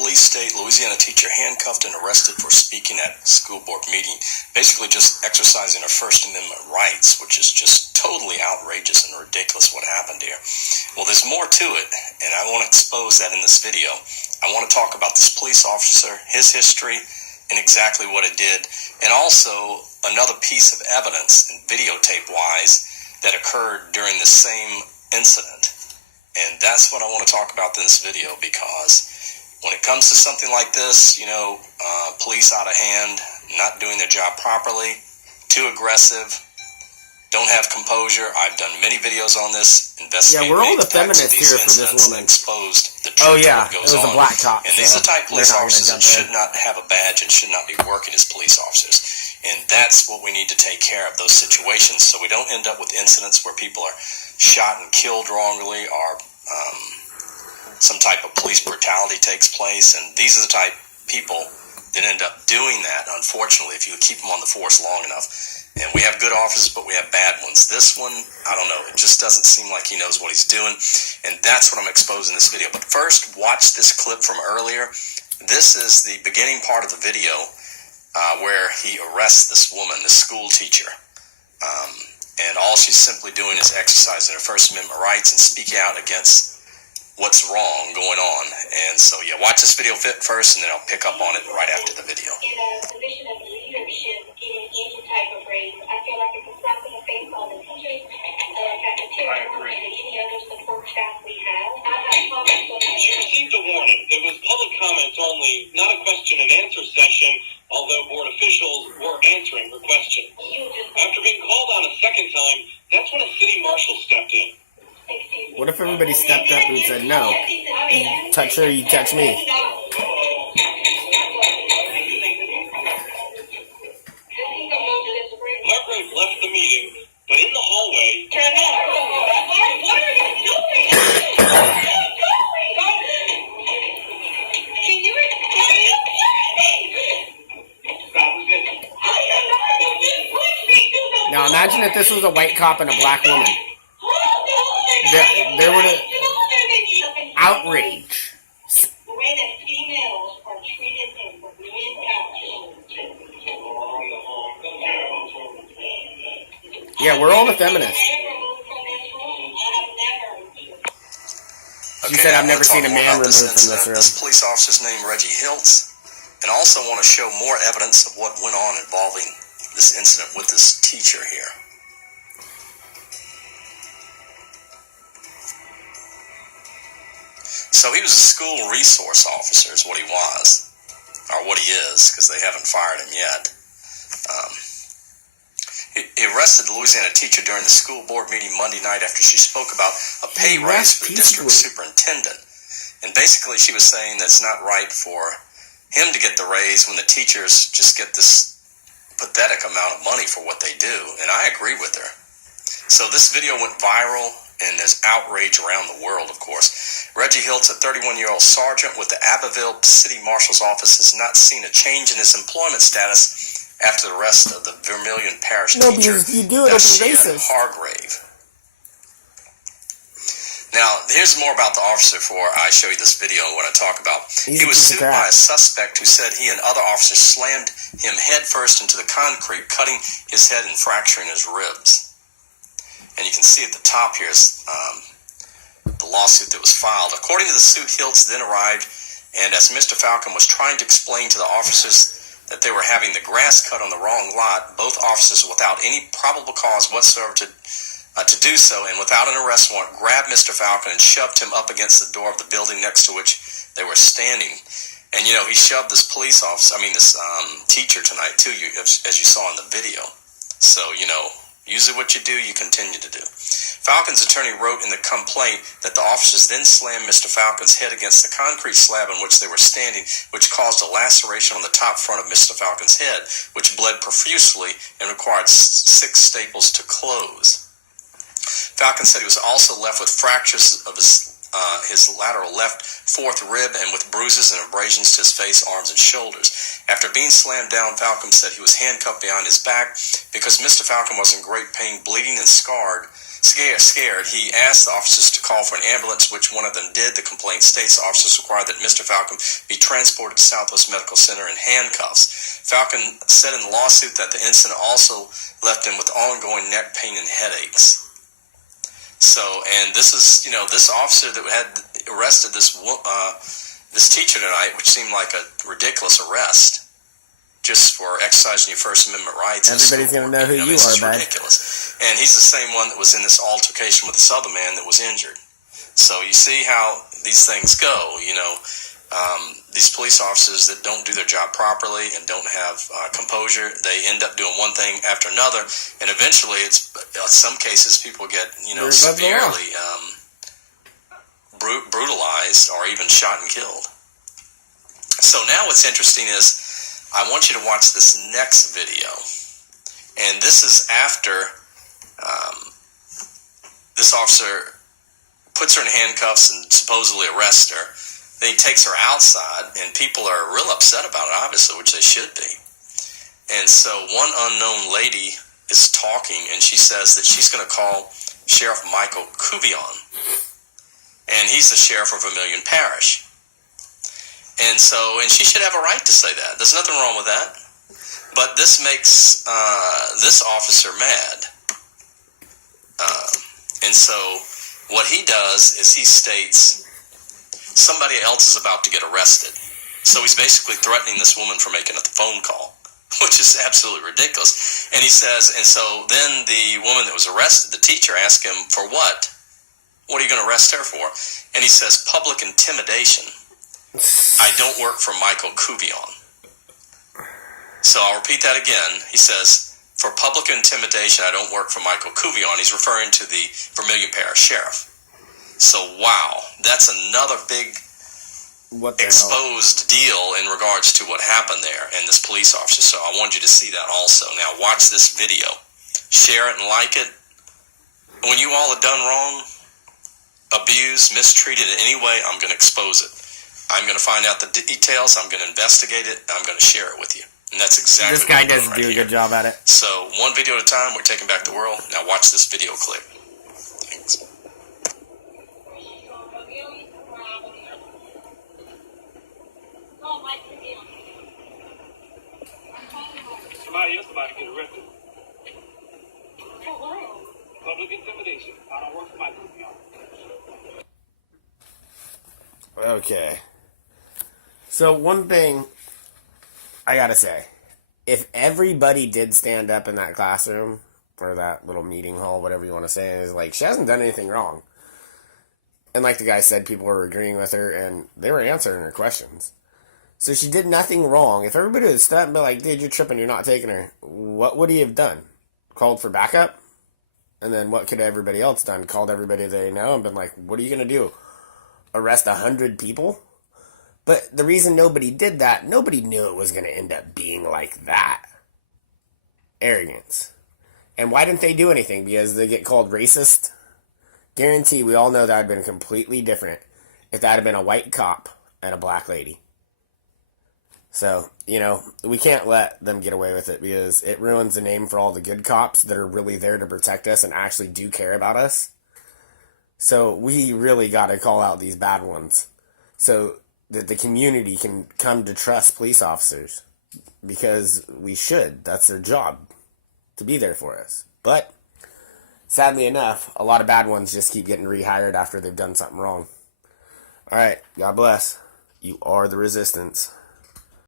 police state Louisiana teacher handcuffed and arrested for speaking at school board meeting, basically just exercising her First Amendment rights, which is just totally outrageous and ridiculous what happened here. Well, there's more to it, and I want to expose that in this video. I want to talk about this police officer, his history, and exactly what it did, and also another piece of evidence, and videotape-wise, that occurred during the same incident. And that's what I want to talk about in this video, because when it comes to something like this, police out of hand, not doing their job properly, too aggressive, don't have composure. I've done many videos on this. Yeah, we're all the feminists here for this woman. Exposed the truth that goes it was on. A black cop. And these are the type of police officers that should not have a badge and should not be working as police officers. And that's what we need to take care of, those situations, so we don't end up with incidents where people are shot and killed wrongly, or some type of police brutality takes place. And these are the type of people that end up doing that, unfortunately, if you keep them on the force long enough. And we have good officers, but we have bad ones. This one, I don't know, it just doesn't seem like he knows what he's doing. And that's what I'm exposing in this video. But first, watch this clip from earlier. This is the beginning part of the video where he arrests this woman, this school teacher. And all she's simply doing is exercising her First Amendment rights and speaking out against what's wrong going on. And so, yeah, watch this video first, and then I'll pick up on it right after the video. In a position of leadership in any type of race, I feel like it's a slap in the face on the teachers, cafeteria, and any other support staff we have. I have comments on that. You received a warning. It was public comments only, not a question and answer session, although board officials were answering her questions. After being called on a second time, that's when a city marshal stepped in. What if everybody stepped up and said, no, you touch her, you touch me? Margaret left the meeting, but in the hallway... What are you doing? Can you explain it? Now imagine if this was a white cop and a black woman. There would have outrage. The way that females are treated in the women's Yeah, we're all the feminists. She said, I've never seen a man removed from this room. This police officer's name, Reggie Hiltz, and also want to show more evidence of what went on involving this incident with this teacher here. So he was a school resource officer is what he was, or what he is, because they haven't fired him yet. He arrested the Louisiana teacher during the school board meeting Monday night after she spoke about a pay raise for the district superintendent. And basically she was saying that it's not right for him to get the raise when the teachers just get this pathetic amount of money for what they do. And I agree with her. So this video went viral, and there's outrage around the world, of course. Reggie Hiltz, a 31-year-old sergeant with the Abbeville City Marshal's Office, has not seen a change in his employment status after the arrest of the Vermilion Parish teacher, Hargrave. Now, here's more about the officer before I show you this video and what I talk about. He was sued by a suspect who said he and other officers slammed him headfirst into the concrete, cutting his head and fracturing his ribs. And you can see at the top here is the lawsuit that was filed. According to the suit, Hiltz then arrived, and as Mr. Falcon was trying to explain to the officers that they were having the grass cut on the wrong lot, both officers, without any probable cause whatsoever to do so, and without an arrest warrant, grabbed Mr. Falcon and shoved him up against the door of the building next to which they were standing. And, he shoved this police officer, this teacher tonight, too, as you saw in the video. So, usually what you do, you continue to do. Falcon's attorney wrote in the complaint that the officers then slammed Mr. Falcon's head against the concrete slab on which they were standing, which caused a laceration on the top front of Mr. Falcon's head, which bled profusely and required 6 staples to close. Falcon said he was also left with fractures of his his lateral left fourth rib and with bruises and abrasions to his face, arms, and shoulders. After being slammed down, Falcon said he was handcuffed behind his back. Because Mr. Falcon was in great pain, bleeding and scared, he asked the officers to call for an ambulance, which one of them did. The complaint states the officers required that Mr. Falcon be transported to Southwest Medical Center in handcuffs. Falcon said in the lawsuit that the incident also left him with ongoing neck pain and headaches. So, and this is, this officer that had arrested this teacher tonight, which seemed like a ridiculous arrest, just for exercising your First Amendment rights. Everybody's going to know who you are, bud. Ridiculous. And he's the same one that was in this altercation with this other man that was injured. So you see how these things go, these police officers that don't do their job properly and don't have composure, they end up doing one thing after another, and eventually it's, in some cases, people get, severely brutalized or even shot and killed. So now what's interesting is, I want you to watch this next video, and this is after this officer puts her in handcuffs and supposedly arrests her. Then he takes her outside, and people are real upset about it, obviously, which they should be. And so one unknown lady is talking, and she says that she's going to call Sheriff Michael Kubion, and he's the sheriff of Vermilion Parish. And she should have a right to say that. There's nothing wrong with that. But this makes this officer mad. And so what he does is he states somebody else is about to get arrested. So he's basically threatening this woman for making a phone call, which is absolutely ridiculous. And he says, and so then the woman that was arrested, the teacher, asked him, for what? What are you going to arrest her for? And he says, public intimidation. I don't work for Michael Kubion. So I'll repeat that again. He says, for public intimidation, I don't work for Michael Kubion. He's referring to the Vermilion Parish Sheriff. So, wow, that's another big exposed deal in regards to what happened there and this police officer. So I want you to see that also. Now, watch this video. Share it and like it. When you all have done wrong, abused, mistreated in any way, I'm going to expose it. I'm going to find out the details, I'm going to investigate it, and I'm going to share it with you. And that's exactly this guy what I'm does doing do right a good job at it. So, one video at a time, we're taking back the world. Now watch this video clip. Thanks. Somebody else about to get arrested. Public intimidation. I don't work for my group, y'all. Okay. So one thing I gotta say, if everybody did stand up in that classroom, or that little meeting hall, whatever you want to say, is like, she hasn't done anything wrong. And like the guy said, people were agreeing with her, and they were answering her questions. So she did nothing wrong. If everybody would step and be like, dude, you're tripping, you're not taking her, what would he have done? Called for backup? And then what could everybody else done? Called everybody they know and been like, what are you going to do? Arrest 100 people? But the reason nobody did that, nobody knew it was going to end up being like that. Arrogance. And why didn't they do anything? Because they get called racist? Guarantee we all know that would have been completely different if that had been a white cop and a black lady. So, we can't let them get away with it because it ruins the name for all the good cops that are really there to protect us and actually do care about us. So we really got to call out these bad ones so that the community can come to trust police officers, because we should. That's their job, to be there for us. But sadly enough, a lot of bad ones just keep getting rehired after they've done something wrong. All right, God bless. You are the resistance.